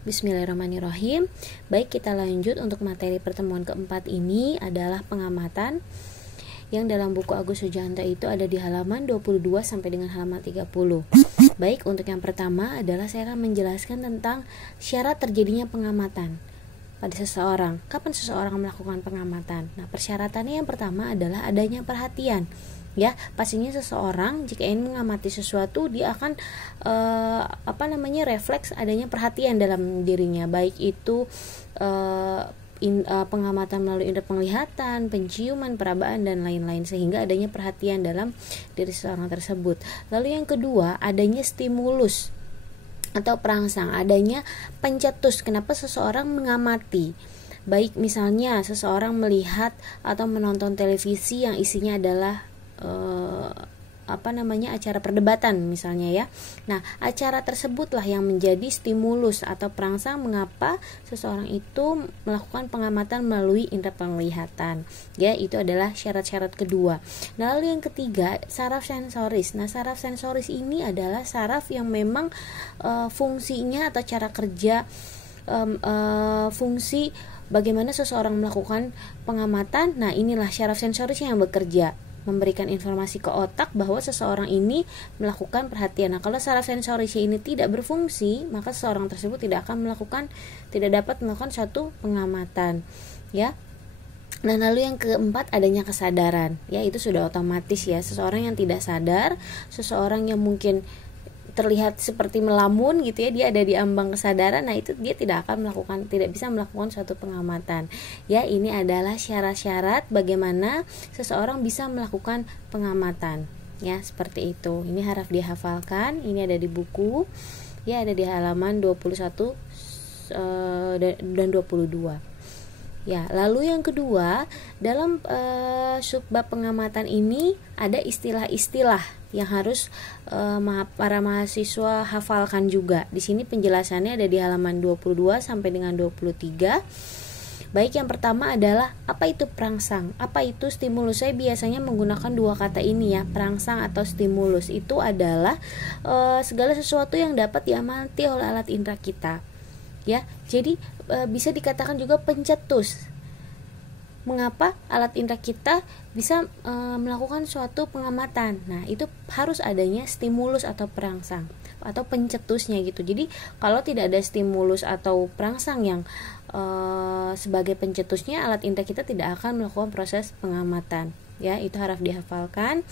Bismillahirrahmanirrahim. Baik, kita lanjut untuk materi pertemuan keempat ini adalah pengamatan yang dalam buku Agus Sujanto itu ada di halaman 22 sampai dengan halaman 30. Baik, untuk yang pertama adalah saya akan menjelaskan tentang syarat terjadinya pengamatan pada seseorang. Kapan seseorang melakukan pengamatan? Nah, persyaratannya yang pertama adalah adanya perhatian. Ya, pastinya seseorang jika ingin mengamati sesuatu dia akan refleks adanya perhatian dalam dirinya, baik itu pengamatan melalui indera penglihatan, penciuman, perabaan dan lain-lain, sehingga adanya perhatian dalam diri seseorang tersebut. Lalu yang kedua, adanya stimulus atau perangsang, adanya pencetus. Kenapa seseorang mengamati? Baik misalnya seseorang melihat atau menonton televisi yang isinya adalah acara perdebatan misalnya ya. Nah, acara tersebutlah yang menjadi stimulus atau perangsang mengapa seseorang itu melakukan pengamatan melalui indera penglihatan. Ya, itu adalah syarat-syarat kedua. Nah, lalu yang ketiga, saraf sensoris. Nah, saraf sensoris ini adalah saraf yang memang fungsinya atau cara kerja fungsi bagaimana seseorang melakukan pengamatan. Nah, inilah saraf sensoris yang bekerja, memberikan informasi ke otak bahwa seseorang ini melakukan perhatian. Nah, kalau saraf sensorisnya ini tidak berfungsi, maka seseorang tersebut tidak dapat melakukan suatu pengamatan, ya. Nah, lalu yang keempat adanya kesadaran. Ya, itu sudah otomatis ya. Seseorang yang tidak sadar, seseorang yang mungkin terlihat seperti melamun gitu ya, dia ada di ambang kesadaran. Nah, itu dia tidak bisa melakukan suatu pengamatan. Ya, ini adalah syarat-syarat bagaimana seseorang bisa melakukan pengamatan. Ya, seperti itu. Ini harap dihafalkan. Ini ada di buku. Ya, ada di halaman 21 dan 22. Ya, lalu yang kedua, dalam subbab pengamatan ini ada istilah-istilah yang harus para mahasiswa hafalkan juga. Di sini penjelasannya ada di halaman 22 sampai dengan 23. Baik, yang pertama adalah apa itu perangsang, apa itu stimulus. Saya biasanya menggunakan dua kata ini ya, perangsang atau stimulus. Itu adalah segala sesuatu yang dapat diamati oleh alat indera kita. Ya, jadi bisa dikatakan juga pencetus. Mengapa alat indera kita bisa melakukan suatu pengamatan? Nah, itu harus adanya stimulus atau perangsang atau pencetusnya gitu. Jadi kalau tidak ada stimulus atau perangsang yang sebagai pencetusnya, alat indera kita tidak akan melakukan proses pengamatan. Ya, itu harus dihafalkan.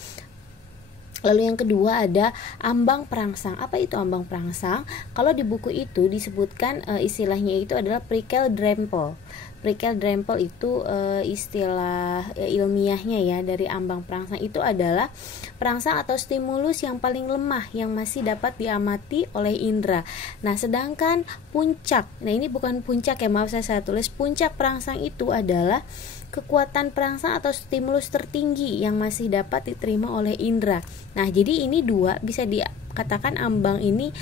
Lalu yang kedua ada ambang perangsang. Apa itu ambang perangsang? Kalau di buku itu disebutkan istilahnya itu adalah prikel drempel. Prikel drempel itu istilah ilmiahnya ya dari ambang perangsang. Itu adalah perangsang atau stimulus yang paling lemah yang masih dapat diamati oleh indera. Nah, sedangkan puncak, nah ini bukan puncak ya, maaf saya tulis puncak perangsang itu adalah kekuatan perangsang atau stimulus tertinggi yang masih dapat diterima oleh indera. Nah, jadi ini dua bisa dikatakan ambang ini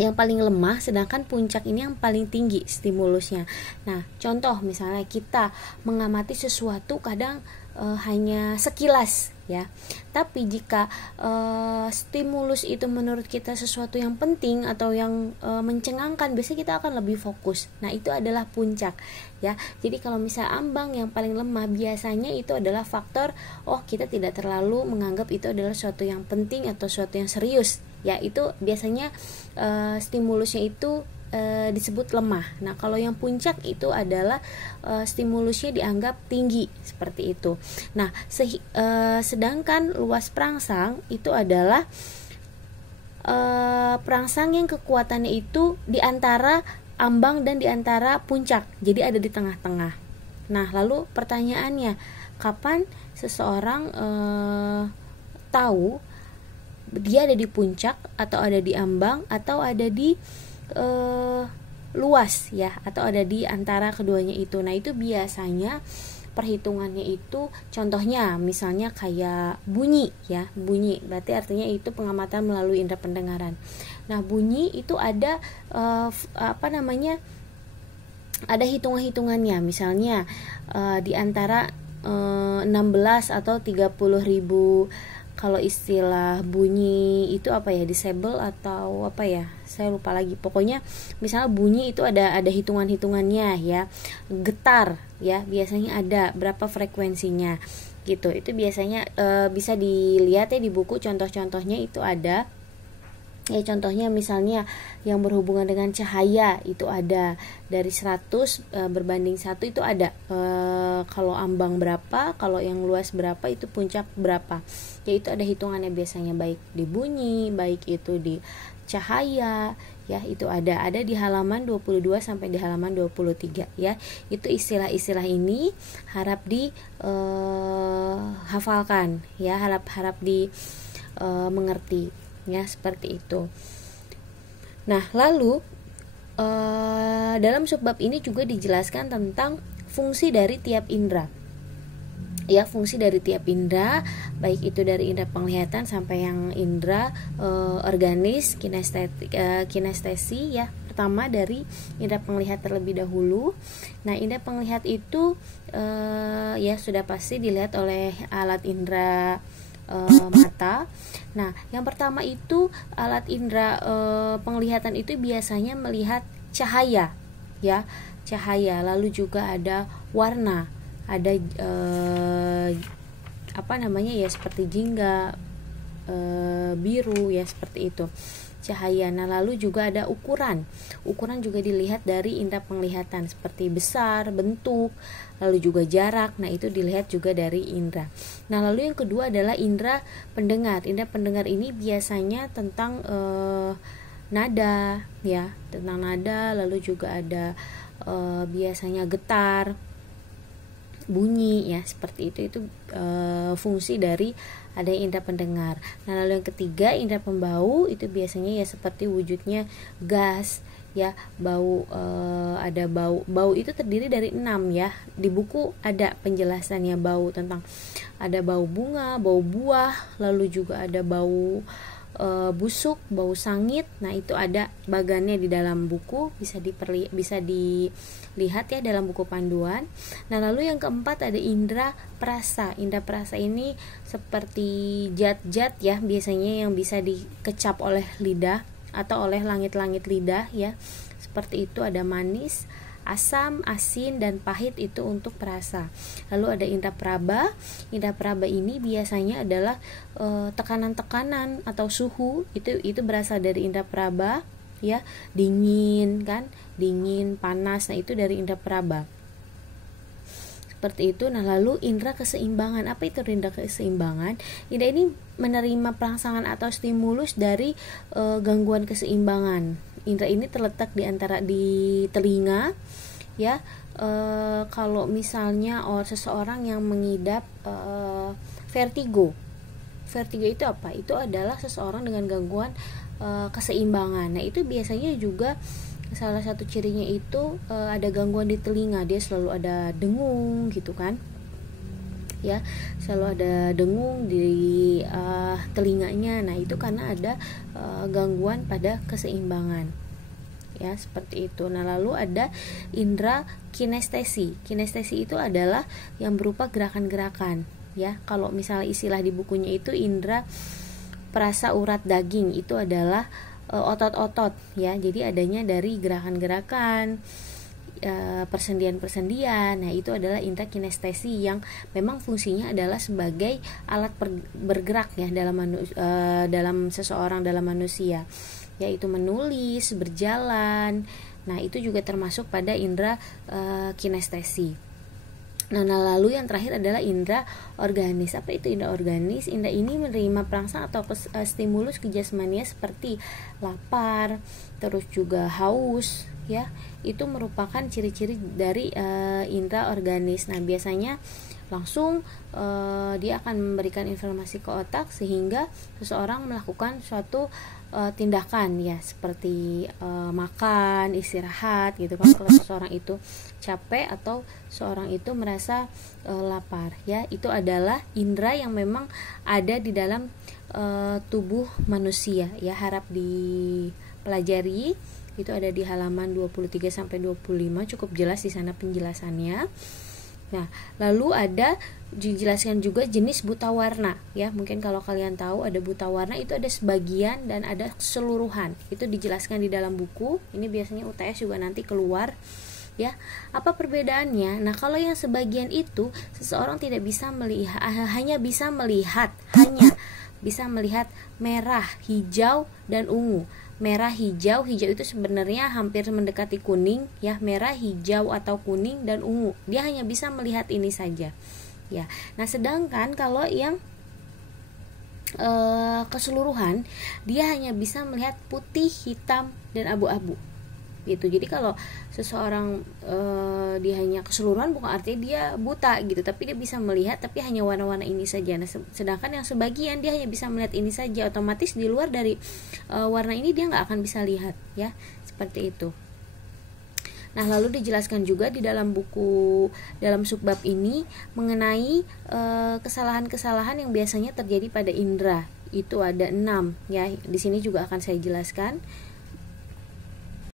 yang paling lemah, sedangkan puncak ini yang paling tinggi stimulusnya. Nah, contoh misalnya kita mengamati sesuatu kadang hanya sekilas ya. Tapi jika stimulus itu menurut kita sesuatu yang penting atau yang mencengangkan, biasanya kita akan lebih fokus. Nah, itu adalah puncak ya. Jadi kalau misalnya ambang yang paling lemah, biasanya itu adalah faktor kita tidak terlalu menganggap itu adalah sesuatu yang penting atau sesuatu yang serius. Ya, itu biasanya stimulusnya itu disebut lemah. Nah, kalau yang puncak itu adalah stimulusnya dianggap tinggi, seperti itu. Nah, sedangkan luas perangsang itu adalah perangsang yang kekuatannya itu di antara ambang dan di antara puncak. Jadi ada di tengah-tengah. Nah, lalu pertanyaannya, kapan seseorang tahu dia ada di puncak atau ada di ambang atau ada di luas ya, atau ada di antara keduanya itu? Nah, itu biasanya perhitungannya itu contohnya misalnya kayak bunyi ya. Bunyi berarti artinya itu pengamatan melalui indera pendengaran. Nah, bunyi itu ada ada hitungan-hitungannya. Misalnya di antara 16 atau 30.000 Kalau istilah bunyi itu apa ya, disable atau apa ya, saya lupa lagi. Pokoknya misalnya bunyi itu ada hitungan-hitungannya ya. Getar ya, biasanya ada berapa frekuensinya gitu. Itu biasanya bisa dilihat ya di buku, contoh-contohnya itu ada. Ya contohnya misalnya yang berhubungan dengan cahaya itu ada dari 100 berbanding 1 itu ada kalau ambang berapa, kalau yang luas berapa, itu puncak berapa. Ya itu ada hitungannya biasanya, baik di bunyi, baik itu di cahaya ya, itu ada di halaman 22 sampai di halaman 23 ya. Itu istilah-istilah ini harap di hafalkan ya, harap di mengerti ya, seperti itu. Nah, lalu dalam subbab ini juga dijelaskan tentang fungsi dari tiap indera. Ya, fungsi dari tiap indera, baik itu dari indera penglihatan sampai yang indera organis, kinestesi ya. Pertama dari indera penglihat terlebih dahulu. Nah, indera penglihat itu ya sudah pasti dilihat oleh alat indera mata. Nah, yang pertama itu alat indera penglihatan itu biasanya melihat cahaya, ya, cahaya. Lalu juga ada warna, ada apa namanya ya, seperti jingga, biru ya, seperti itu cahaya. Nah, lalu juga ada ukuran juga dilihat dari indera penglihatan, seperti besar, bentuk, lalu juga jarak. Nah, itu dilihat juga dari indera. Nah, lalu yang kedua adalah indera pendengar. Indera pendengar ini biasanya tentang nada ya, tentang nada. Lalu juga ada biasanya getar, bunyi ya, seperti itu fungsi dari ada indera pendengar. Nah, lalu yang ketiga indera pembau, itu biasanya ya seperti wujudnya gas ya, bau, ada bau itu terdiri dari 6 ya. Di buku ada penjelasannya bau, tentang ada bau bunga, bau buah, lalu juga ada bau busuk, bau sangit. Nah, itu ada bagannya di dalam buku, bisa dilihat ya dalam buku panduan. Nah, lalu yang keempat ada indera perasa. Indera perasa ini seperti zat-zat ya, biasanya yang bisa dikecap oleh lidah atau oleh langit-langit lidah ya. Seperti itu, ada manis, asam, asin, dan pahit, itu untuk perasa. Lalu ada indera praba. Indera praba ini biasanya adalah tekanan-tekanan atau suhu, itu berasal dari indera praba ya. Dingin kan, dingin, panas, nah itu dari indera praba. Seperti itu. Nah, lalu indera keseimbangan. Apa itu indera keseimbangan? Indera ini menerima perangsangan atau stimulus dari gangguan keseimbangan. Indera ini terletak di telinga ya. Kalau misalnya seseorang yang mengidap vertigo itu apa? Itu adalah seseorang dengan gangguan keseimbangan. Nah, itu biasanya juga salah satu cirinya itu ada gangguan di telinga, dia selalu ada dengung gitu kan ya, selalu ada dengung di telinganya. Nah, itu karena ada gangguan pada keseimbangan ya, seperti itu. Nah, lalu ada indera kinestesi. Kinestesi itu adalah yang berupa gerakan-gerakan ya. Kalau misalnya istilah di bukunya itu indera perasa urat daging, itu adalah otot-otot ya. Jadi adanya dari gerakan-gerakan, persendian-persendian. Nah, itu adalah indera kinestesi yang memang fungsinya adalah sebagai alat bergerak ya dalam seseorang, dalam manusia, yaitu menulis, berjalan. Nah, itu juga termasuk pada indera kinestesi. Nah, lalu yang terakhir adalah indera organis. Apa itu indera organis? Indera ini menerima perangsang atau stimulus kejasmania seperti lapar, terus juga haus ya. Itu merupakan ciri-ciri dari indera organis. Nah, biasanya langsung dia akan memberikan informasi ke otak sehingga seseorang melakukan suatu tindakan ya, seperti makan, istirahat gitu kan, kalau seseorang itu capek atau seorang itu merasa lapar ya. Itu adalah indera yang memang ada di dalam tubuh manusia ya. Harap dipelajari, itu ada di halaman 23 sampai 25, cukup jelas di sana penjelasannya. Nah, lalu ada dijelaskan juga jenis buta warna ya. Mungkin kalau kalian tahu ada buta warna itu ada sebagian dan ada keseluruhan. Itu dijelaskan di dalam buku. Ini biasanya UTS juga nanti keluar ya. Apa perbedaannya? Nah, kalau yang sebagian itu seseorang tidak bisa melihat, hanya bisa melihat merah, hijau dan ungu. Merah, hijau itu sebenarnya hampir mendekati kuning ya, merah, hijau atau kuning dan ungu. Dia hanya bisa melihat ini saja. Ya. Nah, sedangkan kalau yang keseluruhan dia hanya bisa melihat putih, hitam dan abu-abu. Gitu. Jadi kalau seseorang dia hanya keseluruhan bukan artinya dia buta gitu, tapi dia bisa melihat tapi hanya warna-warna ini saja. Nah, sedangkan yang sebagian dia hanya bisa melihat ini saja, otomatis di luar dari warna ini dia nggak akan bisa lihat ya, seperti itu. Nah, lalu dijelaskan juga di dalam buku dalam subbab ini mengenai kesalahan-kesalahan yang biasanya terjadi pada indera. Itu ada 6 ya. Di sini juga akan saya jelaskan.